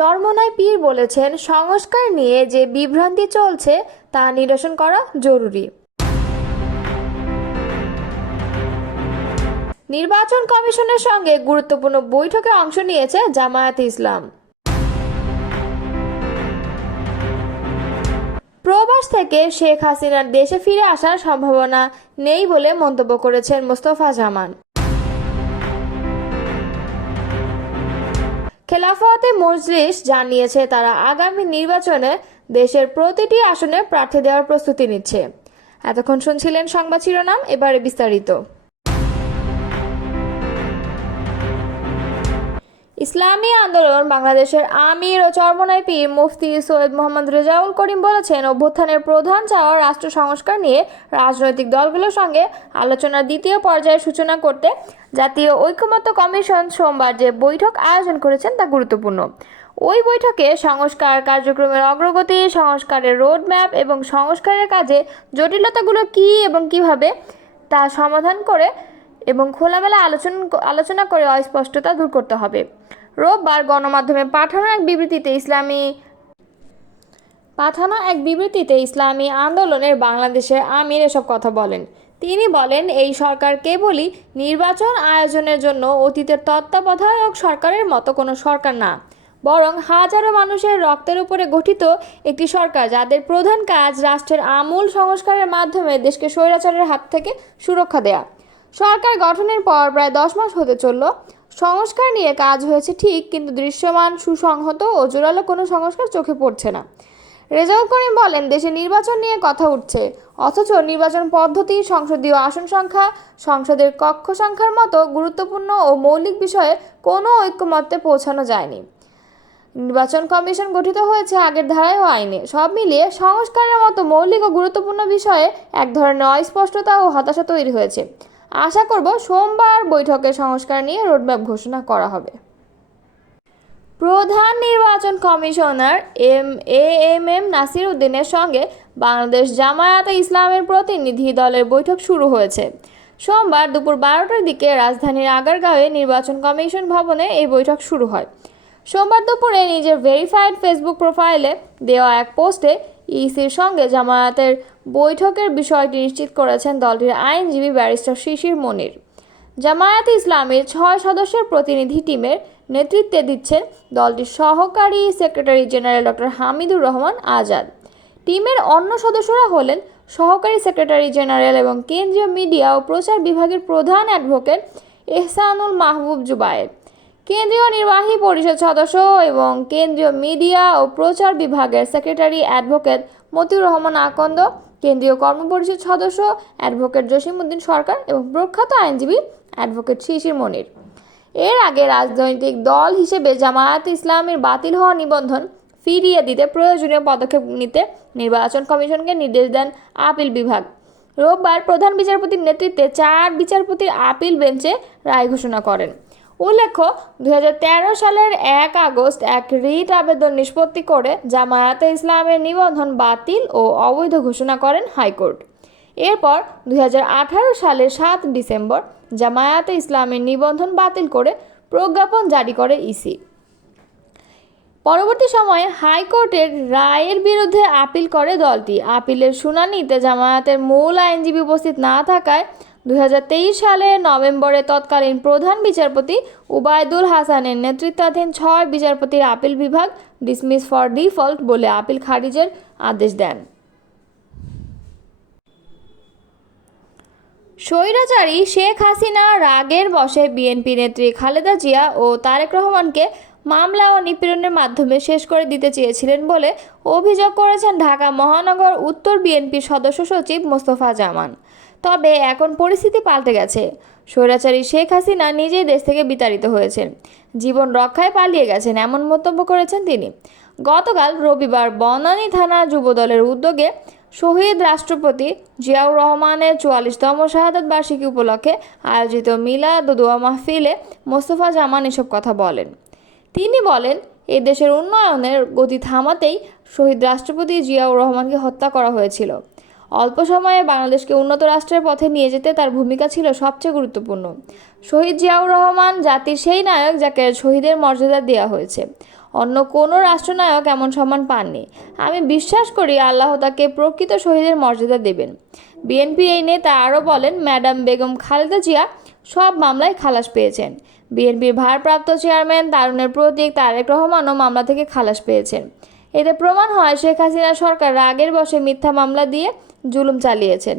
চরমোনাই পীর বলেছেন, সংস্কার নিয়ে যে বিভ্রান্তি চলছে তা নিরসন করা জরুরি। নির্বাচন কমিশনের সঙ্গে গুরুত্বপূর্ণ বৈঠকে অংশ নিয়েছে জামায়াতে ইসলাম। প্রবাস থেকে শেখ হাসিনার দেশে ফিরে আসার সম্ভাবনা নেই বলে মন্তব্য করেছেন মোস্তফা জামান। খেলাফতে মজলিস জানিয়েছে তারা আগামী নির্বাচনে দেশের প্রতিটি আসনে প্রার্থী দেওয়ার প্রস্তুতি নিচ্ছে। এতক্ষণ শুনছিলেন সংবাদ শিরোনাম, এবারে বিস্তারিত। ইসলামী আন্দোলন বাংলাদেশের আমির ও চরমোনাই পীর মুফতি সৈয়দ মোহাম্মদ রেজাউল করিম বলেছেন, অভ্যুত্থানের প্রধান চাওয়া রাষ্ট্র সংস্কার নিয়ে রাজনৈতিক দলগুলোর সঙ্গে আলোচনার দ্বিতীয় পর্যায়ের সূচনা করতে জাতীয় ঐকমত্য কমিশন সোমবার যে বৈঠক আয়োজন করেছেন তা গুরুত্বপূর্ণ। ওই বৈঠকে সংস্কার কার্যক্রমের অগ্রগতি, সংস্কারের রোডম্যাপ এবং সংস্কারের কাজে জটিলতাগুলো কী এবং কিভাবে তা সমাধান করে এবং খোলামেলা আলোচনা করে অস্পষ্টতা দূর করতে হবে। রোববার গণমাধ্যমে পাঠানো এক বিবৃতিতে ইসলামী আন্দোলনের বাংলাদেশের আমির এসব কথা বলেন। তিনি বলেন, এই সরকার কেবলই নির্বাচন আয়োজনের জন্য অতীতের তত্ত্বাবধায়ক সরকারের মতো কোনো সরকার না, বরং হাজারো মানুষের রক্তের উপরে গঠিত একটি সরকার, যাদের প্রধান কাজ রাষ্ট্রের আমূল সংস্কারের মাধ্যমে দেশকে স্বৈরাচারের হাত থেকে সুরক্ষা দেয়া। সরকার গঠনের পর প্রায় 10 মাস হতে চলল। সংস্কার নিয়ে কাজ হয়েছে ঠিক, কিন্তু দৃশ্যমান, সুসংহত ও জোরালো কোনো সংস্কার চোখে পড়ছে না। রেজাউল করিম বলেন, দেশে নির্বাচন নিয়ে কথা উঠছে, অথচ নির্বাচন পদ্ধতি, সংসদীয় আসন সংখ্যা, সংসদের কক্ষ সংখ্যার মতো গুরুত্বপূর্ণ ও মৌলিক বিষয়ে কোনো ঐকমত্যে পৌঁছানো যায়নি। নির্বাচন কমিশন গঠিত হয়েছে আগের ধারায় ও আইনে। সব মিলিয়ে সংস্কারের মতো মৌলিক ও গুরুত্বপূর্ণ বিষয়ে এক ধরনের অস্পষ্টতা ও হতাশা তৈরি হয়েছে। আশা করব সোমবার বৈঠকে সংস্কার নিয়ে রোডম্যাপ ঘোষণা করা হবে। প্রধান নির্বাচন কমিশনার এম নাসির উদ্দিনের সঙ্গে বাংলাদেশ জামায়াতে ইসলামের প্রতিনিধি দলের বৈঠক শুরু হয়েছে। সোমবার দুপুর 12টার দিকে রাজধানীর আগারগাঁওয়ে নির্বাচন কমিশন ভবনে এই বৈঠক শুরু হয়। সোমবার দুপুরে নিজের ভেরিফাইড ফেসবুক প্রোফাইলে দেওয়া এক পোস্টে ইসির সঙ্গে জামায়াতের বৈঠকের বিষয়টি নিশ্চিত করেছেন দলটির আইনজীবী ব্যারিস্টার শিশির মনির। জামায়াতে ইসলামের 6 সদস্যের প্রতিনিধি টিমের নেতৃত্বে দিচ্ছেন দলটির সহকারী secretary general doctor Hamidur Rahman Azad. টিমের অন্য সদস্যরা হলেন সহকারী সেক্রেটারি জেনারেল এবং কেন্দ্রীয় মিডিয়া ও প্রচার বিভাগের প্রধান অ্যাডভোকেট এহসানুল মাহবুব জুবায়ের, কেন্দ্রীয় নির্বাহী পরিষদ সদস্য এবং কেন্দ্রীয় মিডিয়া ও প্রচার বিভাগের সেক্রেটারি অ্যাডভোকেট মতিউর রহমান আকন্দ, কেন্দ্রীয় কর্মপরিষদ সদস্য অ্যাডভোকেট জসিমউদ্দিন সরকার এবং প্রখ্যাত আইনজীবী অ্যাডভোকেট শিশির মনির। এর আগে রাজনৈতিক দল হিসেবে জামায়াতে ইসলামের বাতিল হওয়া নিবন্ধন ফিরিয়ে দিতে প্রয়োজনীয় পদক্ষেপ নিতে নির্বাচন কমিশনকে নির্দেশ দেন আপিল বিভাগ। রোববার প্রধান বিচারপতির নেতৃত্বে 4 বিচারপতির আপিল বেঞ্চে রায় ঘোষণা করেন। উল্লেখ্য, 2013 সালের 1 আগস্ট এক রিট আবেদন নিষ্পত্তি করে জামায়াতে ইসলামের নিবন্ধন বাতিল ও অবৈধ ঘোষণা করেন হাইকোর্ট। এরপর 2018 সালের 7 ডিসেম্বর জামায়াতে ইসলামের নিবন্ধন বাতিল করে প্রজ্ঞাপন জারি করে ইসি। পরবর্তী সময়ে হাইকোর্টের রায়ের বিরুদ্ধে আপিল করে দলটি। আপিলের শুনানিতে জামায়াতের মূল আইনজীবী উপস্থিত না থাকায় 2023 সালের নভেম্বরে তৎকালীন প্রধান বিচারপতি উবায়দুল হাসানের নেতৃত্বাধীন 6 বিচারপতির আপিল বিভাগ ডিসমিস ফর ডিফল্ট বলে আপিল খারিজের আদেশ দেন। স্বৈরাচারী শেখ হাসিনা রাগের বশে বিএনপি নেত্রী খালেদা জিয়া ও তারেক রহমানকে মামলা ও নিপীড়নের মাধ্যমে শেষ করে দিতে চেয়েছিলেন বলে অভিযোগ করেছেন ঢাকা মহানগর উত্তর বিএনপির সদস্য সচিব মোস্তফা জামান। তবে এখন পরিস্থিতি পাল্টে গেছে। স্বৈরাচারী শেখ হাসিনা নিজেই দেশ থেকে বিতাড়িত হয়েছেন, জীবন রক্ষায় পালিয়ে গেছেন, এমন মন্তব্য করেছেন তিনি। গতকাল রবিবার বনানী থানা যুবদলের উদ্যোগে শহীদ রাষ্ট্রপতি জিয়াউর রহমানের 44তম শাহাদাত বার্ষিকী উপলক্ষে আয়োজিত মিলাদ ও দোয়া মাহফিলে মোস্তফা জামান এসব কথা বলেন। তিনি বলেন, এই দেশের উন্নয়নের গতি থামাতেই শহীদ রাষ্ট্রপতি জিয়াউর রহমানকে হত্যা করা হয়েছিল। অল্প সময়ে বাংলাদেশকে উন্নত রাষ্ট্রের পথে নিয়ে যেতে তার ভূমিকা ছিল সবচেয়ে গুরুত্বপূর্ণ। শহীদ জিয়াউর রহমান জাতির সেই নায়ক যাকে শহীদের মর্যাদা দেওয়া হয়েছে। অন্য কোনো রাষ্ট্রনায়ক এমন সম্মান পাননি। আমি বিশ্বাস করি আল্লাহ তাকে প্রকৃত শহীদের মর্যাদা দেবেন। বিএনপি এই নেতা আরও বলেন, ম্যাডাম বেগম খালেদা জিয়া সব মামলায় খালাস পেয়েছেন। বিএনপির ভারপ্রাপ্ত চেয়ারম্যান তারুণের প্রতীক তারেক রহমানও মামলা থেকে খালাস পেয়েছেন। এতে প্রমাণ হয় শেখ হাসিনা সরকার রাগের বশে মিথ্যা মামলা দিয়ে জুলুম চালিয়েছেন।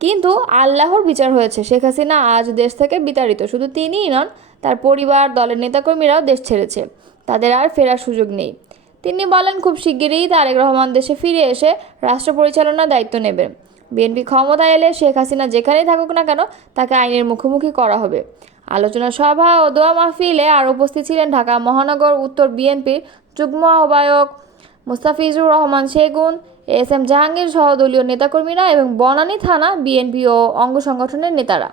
কিন্তু আল্লাহর বিচার হয়েছে। শেখ হাসিনা আজ দেশ থেকে বিতাড়িত। শুধু তিনিই নন, তার পরিবার, দলের নেতাকর্মীরাও দেশ ছেড়েছে। তাদের আর ফেরার সুযোগ নেই। তিনি বলেন, খুব শিগগিরই তারেক রহমান দেশে ফিরে এসে রাষ্ট্র পরিচালনার দায়িত্ব নেবেন। বিএনপি ক্ষমতায় এলে শেখ হাসিনা যেখানেই থাকুক না কেন তাকে আইনের মুখোমুখি করা হবে। আলোচনা সভা ও দোয়া মাহফিলে আর উপস্থিত ছিলেন ঢাকা মহানগর উত্তর বিএনপির যুগ্ম আহ্বায়ক মুস্তাফিজুর রহমান সেগুন, এস.এম. জাহাঙ্গীর সহ দলীয় নেতাকর্মীরা এবং বনানী থানা বিএনপি ও অঙ্গ সংগঠনের নেতারা।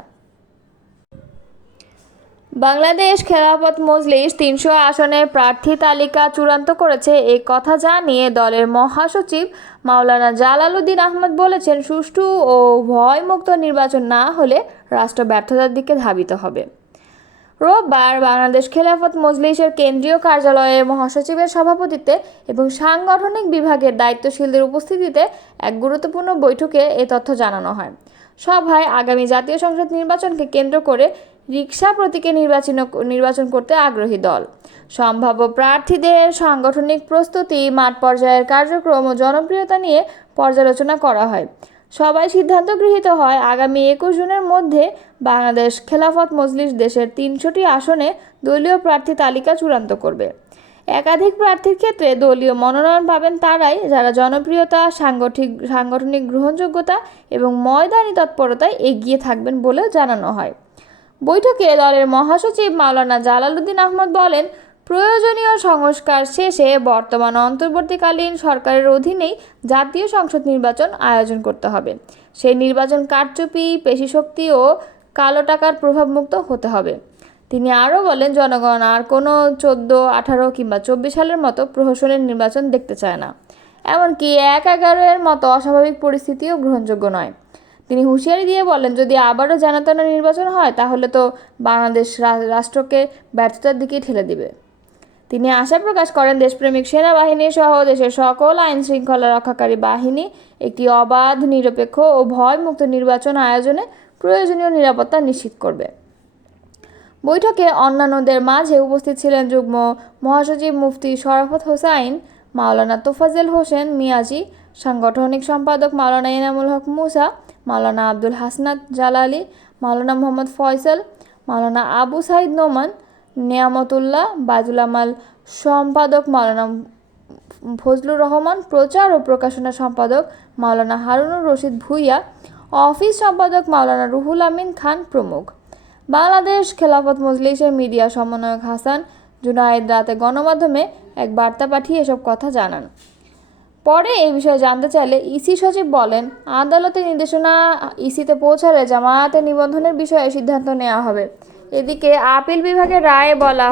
বাংলাদেশ খেলাফত মজলিস ৩০০ আসনের প্রার্থী তালিকা চূড়ান্ত করেছে। এই কথা জানিয়ে দলের মহাসচিব মাওলানা জালালউদ্দিন আহমদ বলেছেন, সুষ্ঠু ও ভয়মুক্ত নির্বাচন না হলে রাষ্ট্র ব্যর্থতার দিকে ধাবিত হবে। রোববার বাংলাদেশ খেলাফত মজলিসের কেন্দ্রীয় কার্যালয়ে মহাসচিবের সভাপতিত্বে এবং সাংগঠনিক বিভাগের দায়িত্বশীলদের উপস্থিতিতে এক গুরুত্বপূর্ণ বৈঠকে এ তথ্য জানানো হয়। সভায় আগামী জাতীয় সংসদ নির্বাচনকে কেন্দ্র করে রিকশা প্রতীকে নির্বাচন করতে আগ্রহী দল, সম্ভাব্য প্রার্থীদের সাংগঠনিক প্রস্তুতি, মাঠ পর্যায়ের কার্যক্রম ও জনপ্রিয়তা নিয়ে পর্যালোচনা করা হয়। সভায় সিদ্ধান্ত গৃহীত হয়, আগামী ২১ জুনের মধ্যে বাংলাদেশ খেলাফত মজলিস দেশের ৩০০টি আসনে দলীয় প্রার্থী তালিকা চূড়ান্ত করবে। একাধিক প্রার্থীর ক্ষেত্রে দলীয় মনোনয়ন পাবেন তারাই যারা জনপ্রিয়তা, সাংগঠনিক গ্রহণযোগ্যতা এবং ময়দানি তৎপরতায় এগিয়ে থাকবেন বলেও জানানো হয়। বৈঠকে দলের মহাসচিব মাওলানা জালালউদ্দিন আহমদ বলেন, প্রয়োজনীয় সংস্কার শেষে বর্তমান অন্তর্বর্তীকালীন সরকারের অধীনেই জাতীয় সংসদ নির্বাচন আয়োজন করতে হবে। সেই নির্বাচন কারচুপি, পেশিশক্তি ও কালো টাকার প্রভাবমুক্ত হতে হবে। তিনি আরও বলেন, জনগণ আর কোনো 14, 18 কিংবা 24 সালের মতো প্রহসনের নির্বাচন দেখতে চায় না। এমনকি 1/11-এর মতো অস্বাভাবিক পরিস্থিতিও গ্রহণযোগ্য নয়। তিনি হুঁশিয়ারি দিয়ে বলেন, যদি আবারও জানাতানা নির্বাচন হয় তাহলে তো বাংলাদেশ রাষ্ট্রকে ব্যর্থতার দিকেই ঠেলে দিবে। তিনি আশা প্রকাশ করেন, দেশপ্রেমিক সেনাবাহিনী সহ দেশের সকল আইন শৃঙ্খলা রক্ষাকারী বাহিনী একটি অবাধ, নিরপেক্ষ ও ভয়মুক্ত নির্বাচন আয়োজনে প্রয়োজনীয় নিরাপত্তা নিশ্চিত করবে। বৈঠকে অন্যান্যদের মাঝে উপস্থিত ছিলেন যুগ্ম মহাসচিব মুফতি শরাফত হোসাইন, মাওলানা তোফাজ্জল হোসেন মিয়াজি, সাংগঠনিক সম্পাদক মাওলানা এনামুল হক মুসা, মাওলানা আব্দুল হাসনাত জালালি, মাওলানা মোহাম্মদ ফয়সাল, মাওলানা আবু সাইদ নোমান, নেয়ামতুল্লাহ, বায়তুল আমাল সম্পাদক মাওলানা ফজলুর রহমান, প্রচার ও প্রকাশনা সম্পাদক মাওলানা হারুনুর রশিদ ভূঁইয়া, অফিস সম্পাদক মাওলানা রুহুল আমিন খান প্রমুখ। বাংলাদেশ খেলাফত মজলিসের মিডিয়া সমন্বয়ক হাসান জুনায়েদ রাতে গণমাধ্যমে এক বার্তা পাঠিয়ে এসব কথা জানান। পরে এই বিষয়ে জানতে চাইলে ইসি সচিব বলেন, আদালতের নির্দেশনা ইসিতে পৌঁছালে জামায়াতের নিবন্ধনের বিষয়ে সিদ্ধান্ত নেওয়া হবে। এদিকে আপিল বিভাগের রায়ে বলা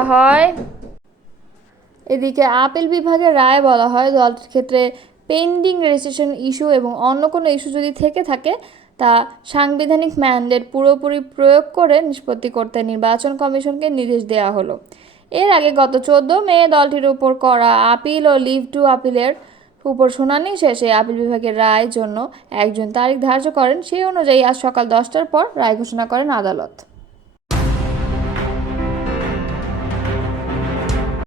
হয় দলটির ক্ষেত্রে পেন্ডিং রেজিস্ট্রেশন ইস্যু এবং অন্য কোনো ইস্যু যদি থেকে থাকে তা সাংবিধানিক ম্যান্ডেট পুরোপুরি প্রয়োগ করে নিষ্পত্তি করতে নির্বাচন কমিশনকে নির্দেশ দেওয়া হলো। এর আগে গত 14 মে দলটির উপর করা আপিল ও লিভ টু আপিলের উপর শুনানি শেষে আপিল বিভাগের রায়ের জন্য 1 জুন তারিখ ধার্য করেন। সেই অনুযায়ী আজ সকাল 10টার পর রায় ঘোষণা করেন আদালত।